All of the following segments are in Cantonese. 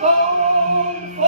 高峰。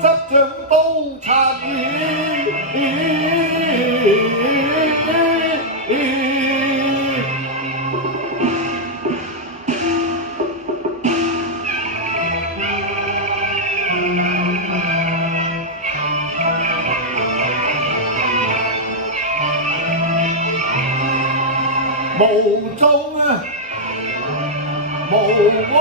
執掌刀插雨，無中啊，無我。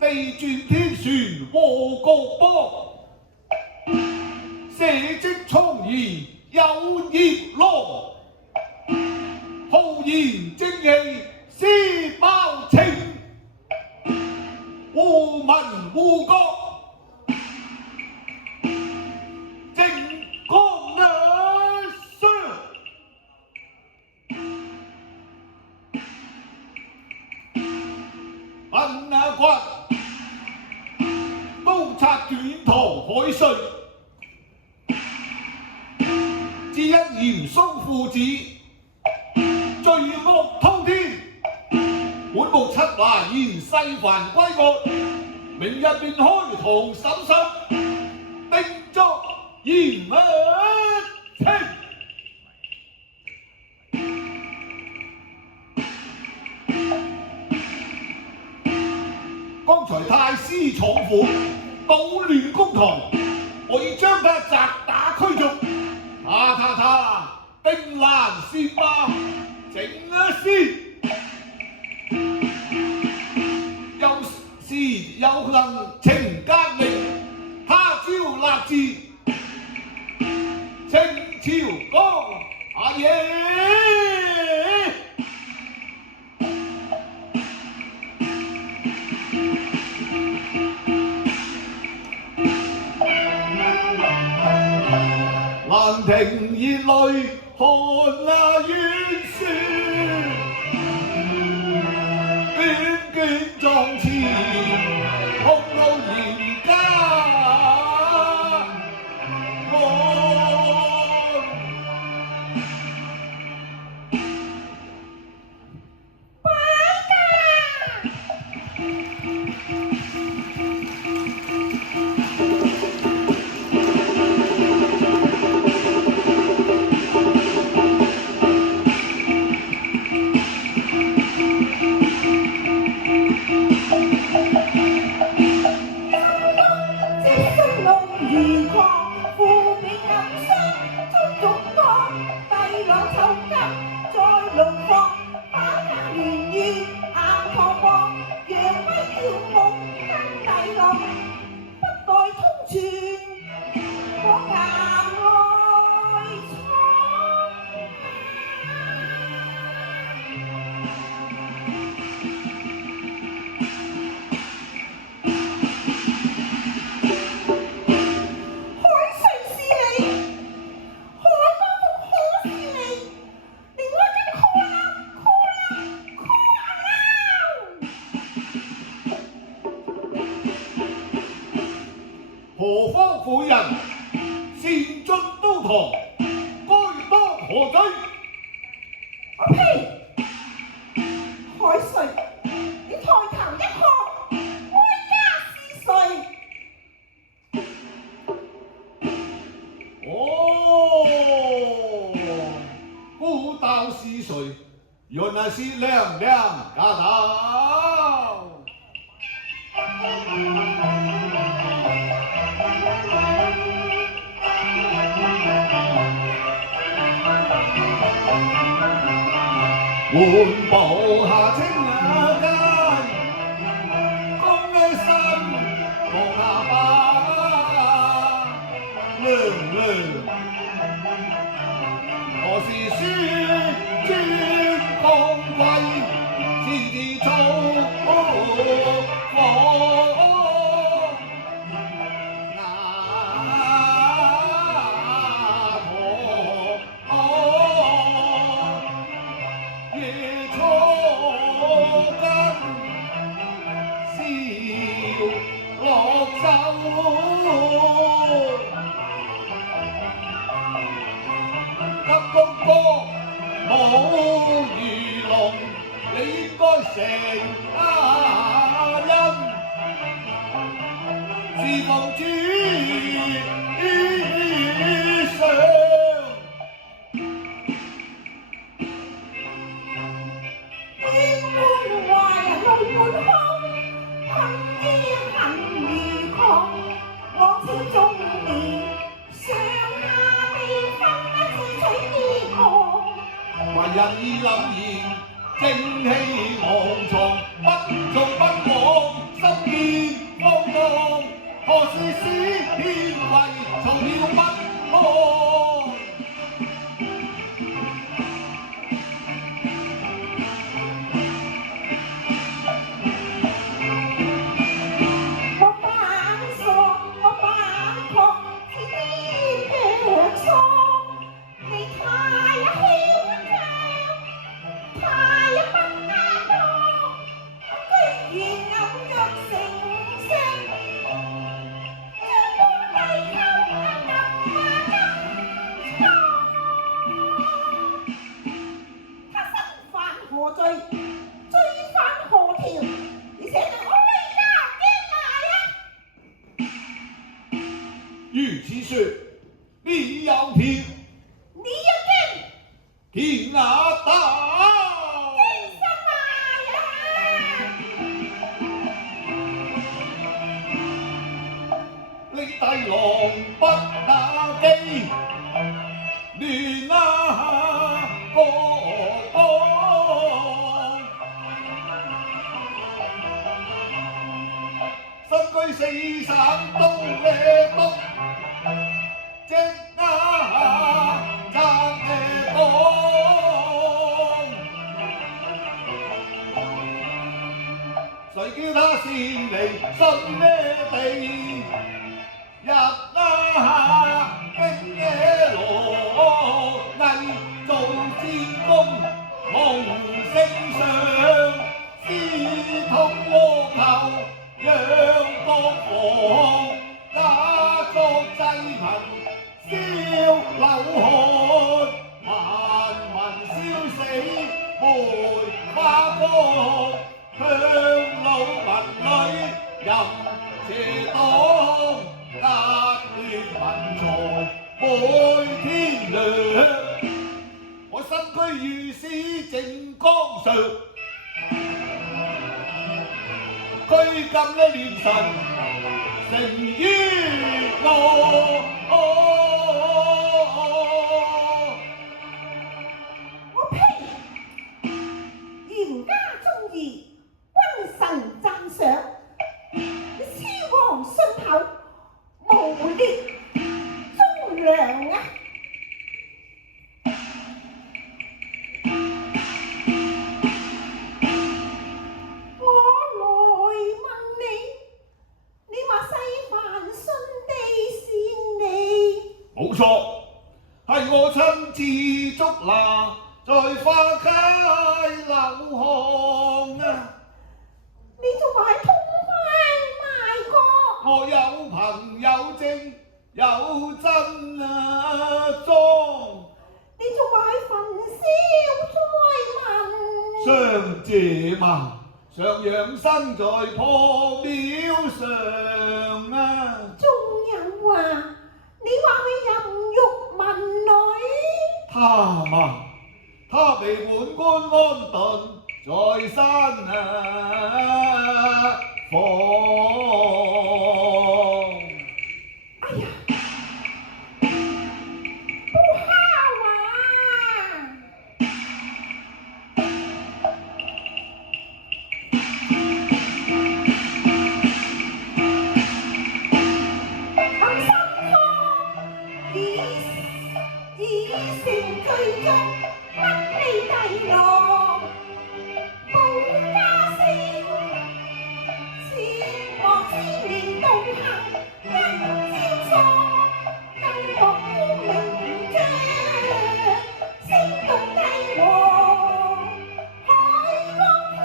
飛轉天旋禍國波，射擊蒼夷有業羅，浩然正氣施包拯，護民護國正光相。銀牙骨刀插短堂海瑞，只因嚴嵩父子罪惡滔天，本目七華現世凡歸國，明日便開堂審訊，定作嚴懲。剛才太師闖府，搗亂公堂，我已將他責打驅逐。他定難善罷，整師有時有能懲革命，他朝立志清朝江野。蘭亭熱淚看冤書，卷卷狀詞控到嚴家何罪？我呸！海瑞，你抬頭一看，哀家是誰？哦，不道是谁？原来是娘娘驾到。換步下青雅間，恭喜身望下巴，娘娘，何時書尊光輝，是自造火。急公哥舞如龍，你應該成恩，是奉主上。天滿懷淚滿腔，恨之恨如狂。往朝中年，上下未分，自取意狂。為人義凛然，正氣昂藏，不從不往，心堅方剛。何時使天貴從了不安？我扮傻，我扮狂，是癲嘅喪。你太有囂張，太有不雅當，居然偶若成聲，將官低溝暗暗暗他身犯何罪？追犯何條？你寫對哀家驚埋啊！如此說，你有條你一驚，天下大。驚什麼呀？你弟郎不打機，亂啊哥哥。身居四省東嘅東，即啊爭嘅講。誰叫他先嚟信咩地？日啊經野羅偽造戰功，蒙聖上，私通倭寇，讓國防，假作濟貧，燒流汗，萬民燒死梅花崗，向老民女淫邪黨。隔斷民財每天亮，我身居御史靖江上，拘禁呢亂臣，成於我。我呸！嚴家忠義，君臣讚賞，蕭王信口，無劣忠良啊！我來問你，你話西番順地是你？冇錯，係我親自捉拿，在花街柳巷啊！你仲話係通街賣國？我有憑有證有真啊裝。你仲話上姐嘛，常養生在破廟上啊！仲有啊，你話佢淫辱民女，他嘛，他被本官安頓在山房。哎呀，不好啊！恒生科以成最終不理帝郎，保家聲，善惡之年同行一朝喪，更莫沽名將，聲動帝王，海光風，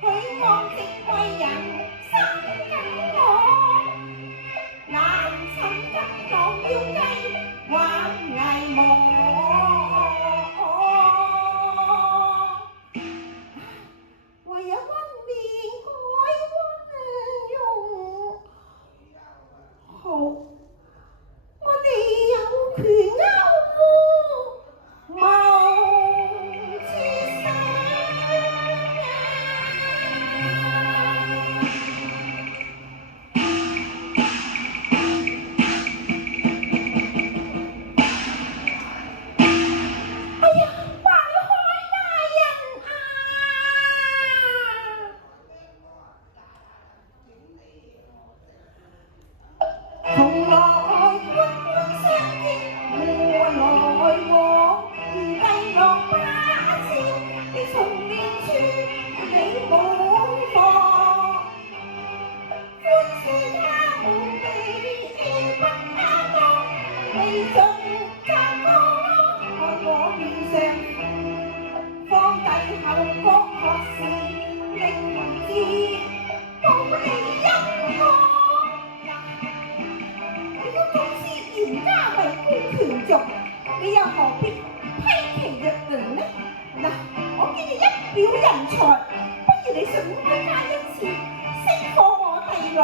許望直為人心更可。難尋金郎要計還危忙，唯有溫面改溫容。好，我哋有權勾謀之上。哎呀，淮海大人啊！從來官官相擊，互來往，如帝郎把笑，你從年處你冇放，寬恕他們未不啱當，未盡責過。看我面上，放帝後國學士，令字道理因果。你都總是嚴家為官權重，你又何必批其弱人呢？嗱，我見你一表人才，不如你順開加一次，釋放我帝郎，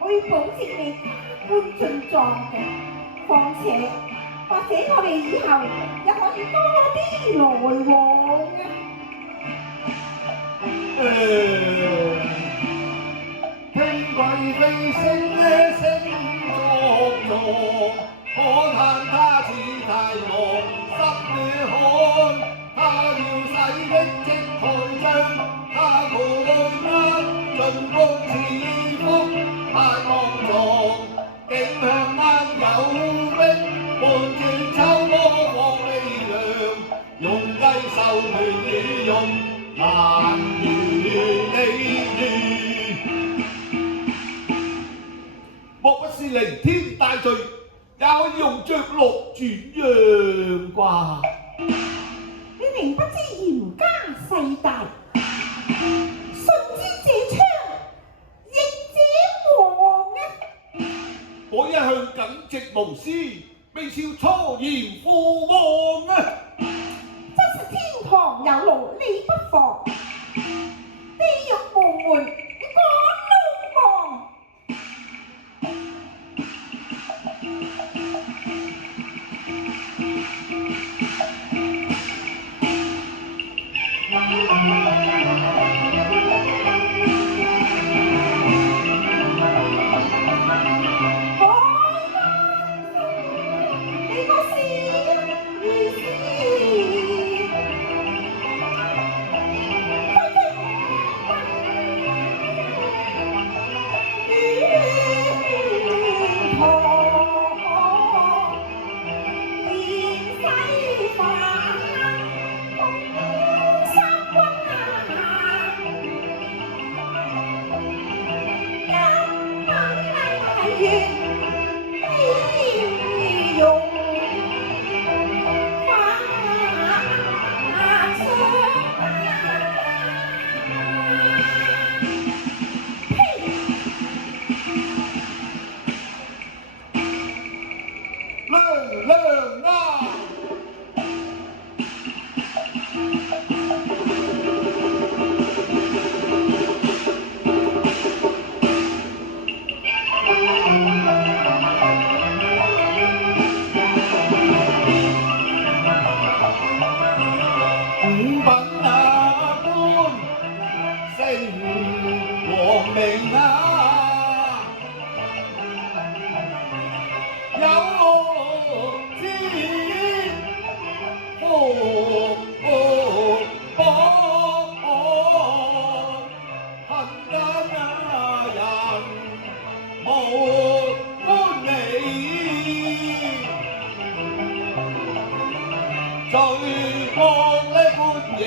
我要保證你加官進狀嘅。況且，或者我哋以後又可以多啲來往啊！聽貴妃聲作，可嘆他似太郎心寒。他要使的即台將，他無奈盡公似福太莽撞，竟向啱有逼。半轉秋波放利良，用雞受權以用，難如你願。莫不是彌天大罪，也可以用着落轉讓啩？你明不知嚴家勢大，順之者昌，逆者亡啊！我一向耿直無私，未肖初嫌父王啊！真是天堂有路你不防，地獄無門趕路亡。最惡的歡迎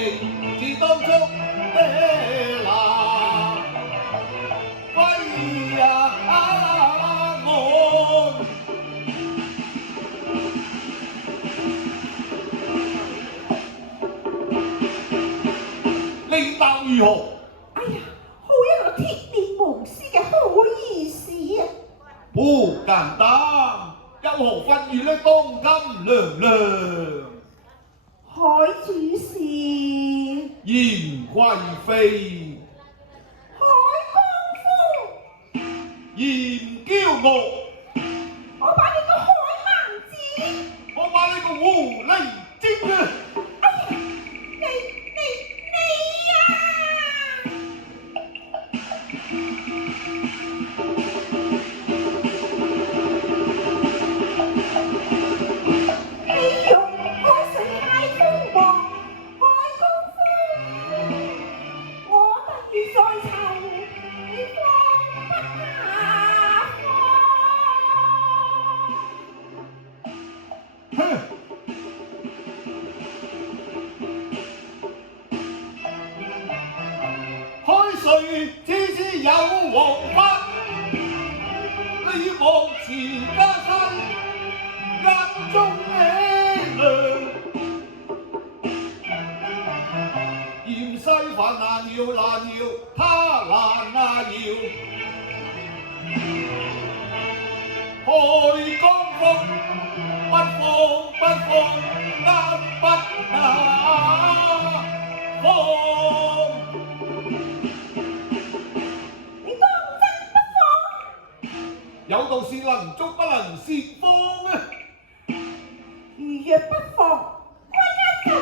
自當中的那歸呀安。領導如何？哎呀，好一個鐵面無私嘅好意思啊！不簡單，有何分與呢當今娘娘？海主是嚴貴妃，海公夫，嚴驕傲，我把你個海蠻子，我把你個狐狸精啊！哎呀，你呀！你用海水太風暴，海公夫，我得意在囚，你放不下我。哼！海水次次有王法，你望前加身，間中嘅涼。芫茜飯難搖難搖，他難搖。海江風不放不放，壓不那放。你當真不放？有道是能捉不能攝放啊！如若不放，我家就要，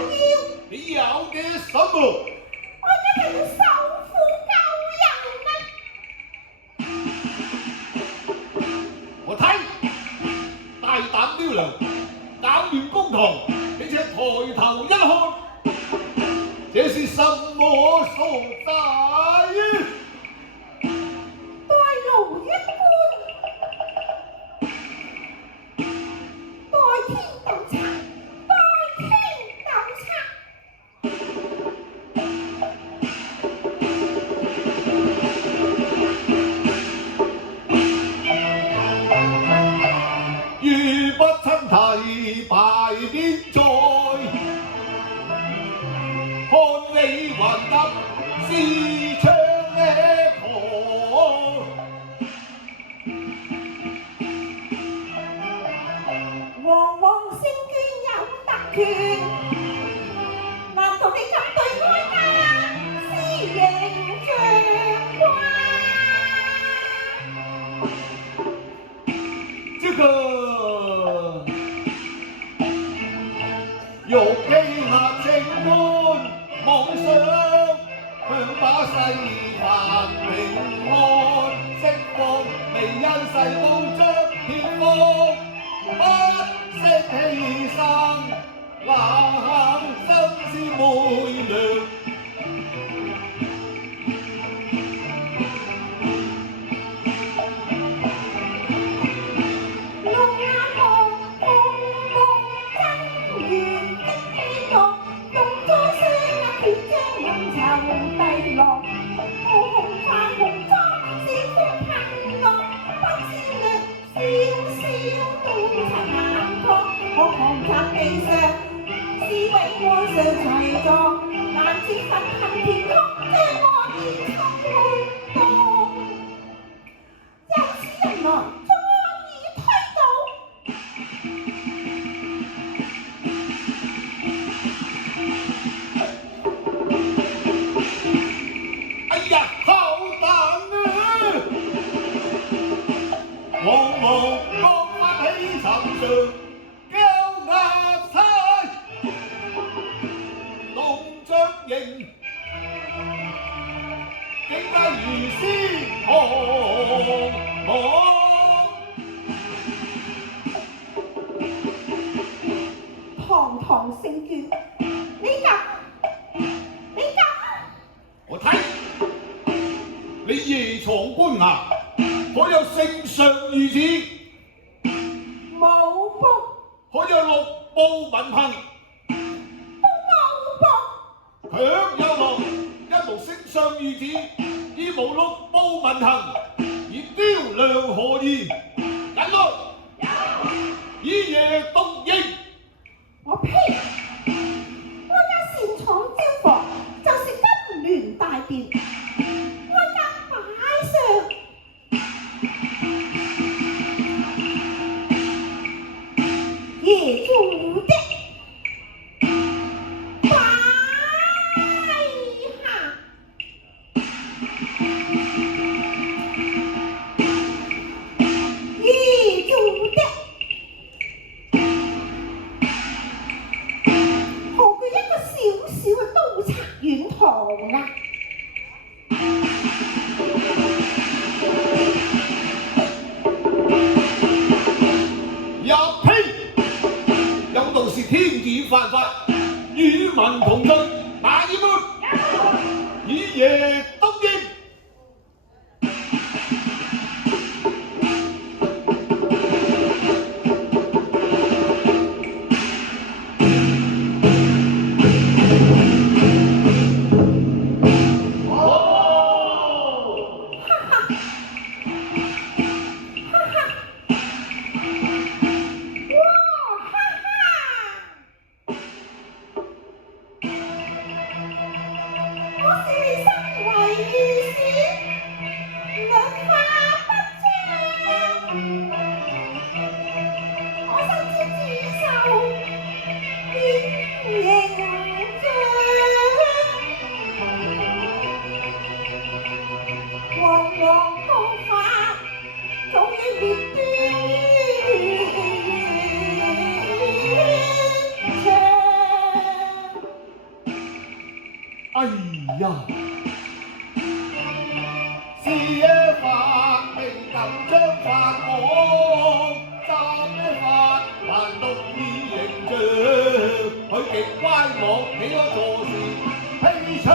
你有嘅什麼？我家就要受苦救人啊！我睇大膽刁良，搞亂公堂，並且抬頭一看，這是什麼所在啊？代勞一官，代天鬥賊，代天鬥賊。如不親提排邊在，看你還得是唱嘅婆。皇王聖眷有特權，難道你敢對哀家私刑將官？這個玉器下清官妄想，向把世凡平安，釋放未因世高張天荒，不惜犧牲，冷心思妹娘。龍眼紅，紅紅真圓的肌肉，動作聲血漿能囚地牢。好紅化紅妝，小風噴落，不知略少少都擦眼角。我狂擲地上，是為愛上齊狀，難接憤恨填曲，將我意心會動。有此人來，終已推倒。哎呀，好膽啊！往往剛發起尋常，驕壓猜，動將形，境界如斯茫。堂堂聖眷，你敢？你敢？我睇你夜闖官衙，可有聖上如此？冇噃，可有六部文憑？運行，以雕梁何意？忍來，以夜獨應。我呸！我也擅闖招房，就是金鑾大殿，我也擺上耶做的擺下。耶做的何懼一個小小嘅刀賊軟堂啊！也呸！有道是天子犯法，與民同罪，哪以沒？以夜獨應。哎呀！是法未敢將法講，執咩法還獨以形象，佢極歪妄，起咗錯事披槍。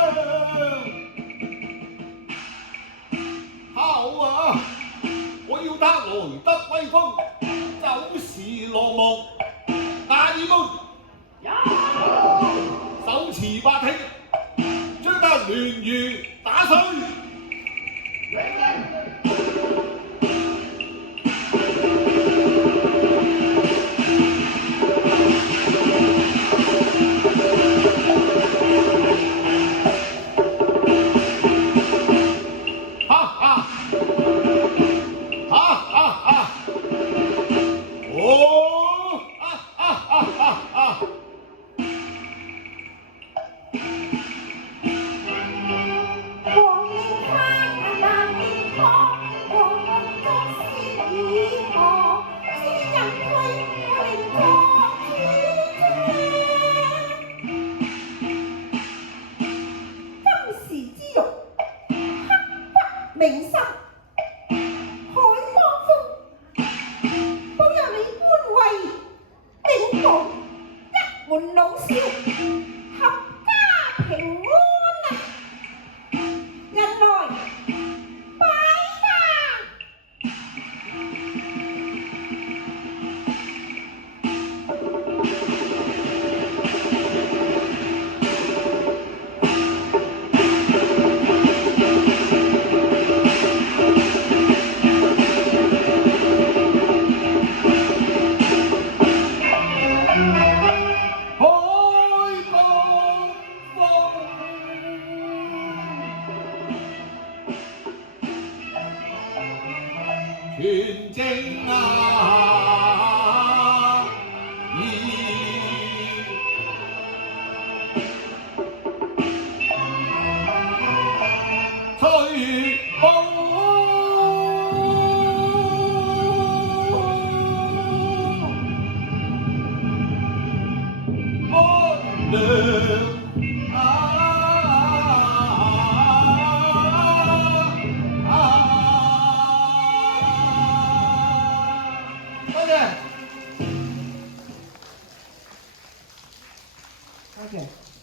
好啊！我要他來得威風，走時落幕，哪以沒？手持八挺。將他亂如打碎。哈哈，哈哈哈！哦，哈哈哈哈哈！明心，海光風，保佑你官位領導一門老少，合家平安啊！人來擺架。全正啊！吹風安良多謝。